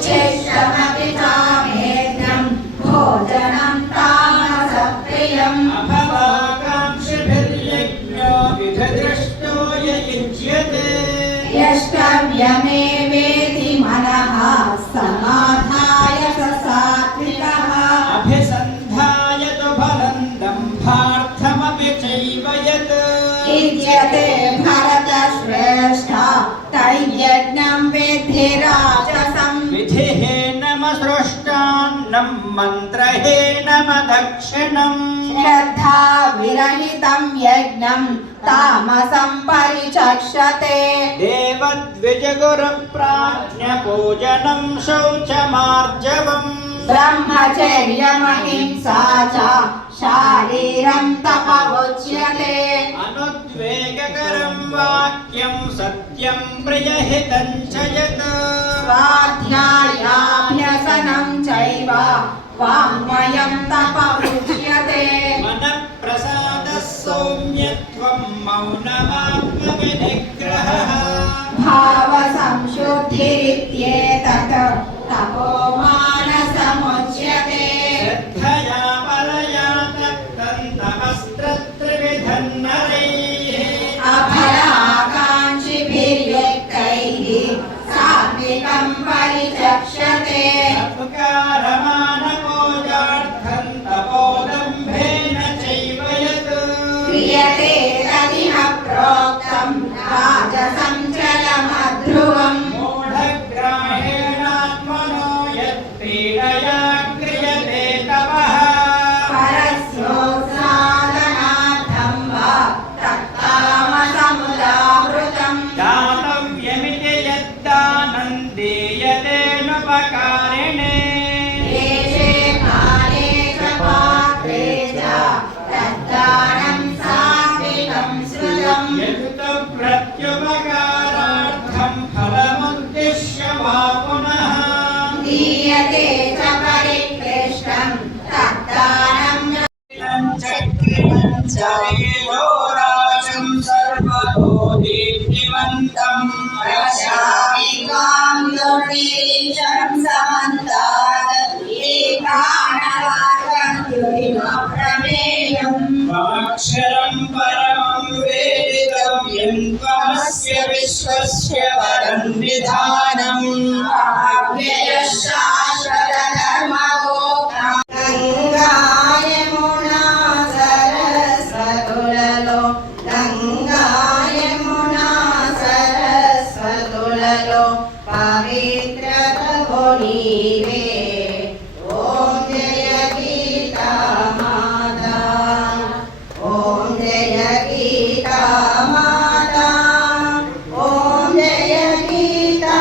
उच्छिष्टमपि कामेज्ञं भोजनं तामसप्रियम् अभवाकाङ्क्षिभिर्यज्ञो विधिदृष्टो ययुज्यते यष्टव्यमेवेति मनः समाधाय स सात्विकः अभिसन्धाय तु फलं दम्भार्थमपि चैव यत् युज्यते भरतश्रेष्ठ तैर्यज्ञं विद्धि राजसं विधिहेनमसृष्टान्नं मन्त्रहेनमदक्षिणम् श्रद्धा विरहितं यज्ञं तामसं परिचक्षते देवद्विजगुरुप्राज्ञपूजनं शौचमार्जवम् ब्रह्मचर्यमहिंसा च शारीरं तपमुच्यते अनुद्वेगकरं वाक्यं सत्यं प्रियहितं च यत् स्वाध्यायाभ्यसनं चैव वाङ्मयं तपमुच्यते मनःप्रसादः सौम्यत्वं मौनमात्मविनिग्रहः भावसंशुद्धिरित्येतत् तपोमानसमुच्यते श्रद्धया परया तक्तं तपस्त्रत्रिविधं नरैः अफलाकाङ्क्षिभिर्युक्तैः सात्विकं परिचक्षते अपकारमानपूजार्थं तपोदम्भेन चैव यत् क्रियते तदिह प्रोक्तं राजसं चलमध्रुवम् मूढग्राहेणात्मनो यत्पीडया क्रियते तपः परस्योत्सादनार्थं वा तत्तामसमुदाहृतम् दातव्यमिति यद्दानं दीयतेऽनुपकारिणे देशे काले च पात्रे च तद्दानं सात्विकं श्रुतम् यत् प्रत्युपकारार्थं फलमुद्दिश्य वा पुनः दीयते च परिक्लिष्टं तद्दानं चक्रिणं चायोराजं सर्वतो दीप्तिमन्तम् रक्षामि त्वां दुर्निरीक्षं समन्तात् एकानवाक्यं युरिमप्रमेयम् त्वमक्षरं परमं वेदितं यन्त्वमस्य विश्वस्य परं निधानम् अव्ययः शाश्वतधर्मगोप्ता गङ्गा यमुना सरस्वतुలలో गङ्गा यमुना सरस्वतुలలో पवित्रतमो నీవే ఓం జయ గీతా మాతా ఓం జయ గీతా మాతా ఓం జయ గీతా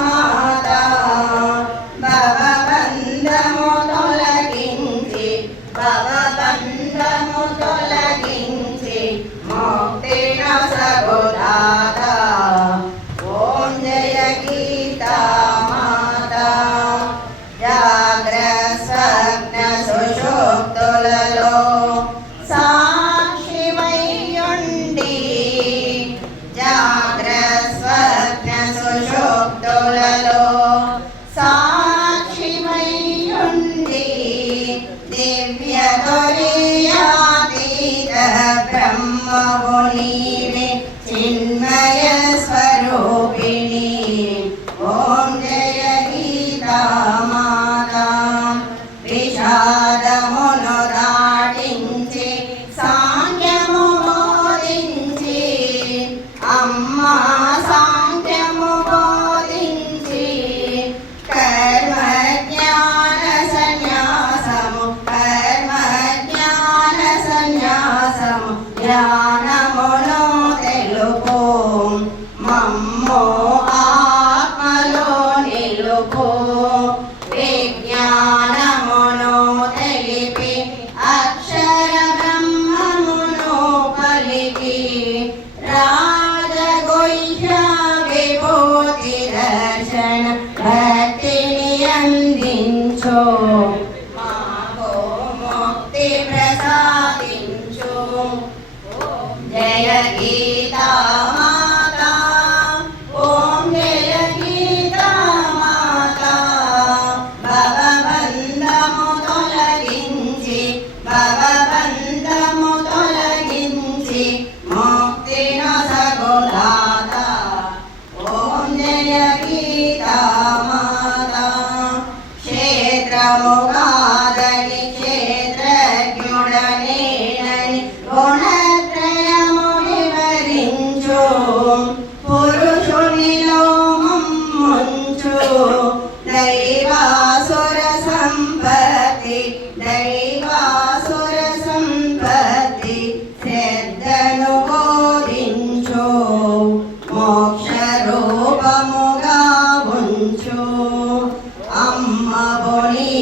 మాతా భవబంధము తొలగించి భవబంధము తొలగించి ముక్తిన సగుదాత ఓం జయ గీతా మాతా జాగ్రత్త సుషుప్తులలో సాక్షివయ్యుండి జాగ్రత్త సుషుప్తులలో సాక్షివయ్యుండి దివ్య తురీయాతీత బ్రహ్మవు నీవే చిన్మయ స్వరూపిణి ఓం జయ గీతా మాతా విషాదమును దాటించి సాంఖ్యము బోధించి అమ్మా సాంఖ్యము బోధించి కర్మ జ్ఞాన సన్యాసము కర్మ జ్ఞాన సన్యాసము జ్ఞానమును తెలుపు మమ్మో ఆత్మలో నిలుపు విజ్ఞానమును తెలిపి అక్షర బ్రహ్మమును పలికి రాజగుహ్య విభూతి దర్శన భక్తిని అందించు మాకు ముక్తి ప్రసాదించు జయ గీతా మాతా ఓం జయ గీతా మాతా క్షేత్రముగాదని క్షేత్రజ్ఞుడనేనని గుణత్రయము వివరించు పురుషునిలో ముంచు దైవాసుర సంపత్తి దైవాసుర సంపత్తి శ్రద్ధను బోధించు మోక్ష రూపముగా ఉంచు అమ్మ బొని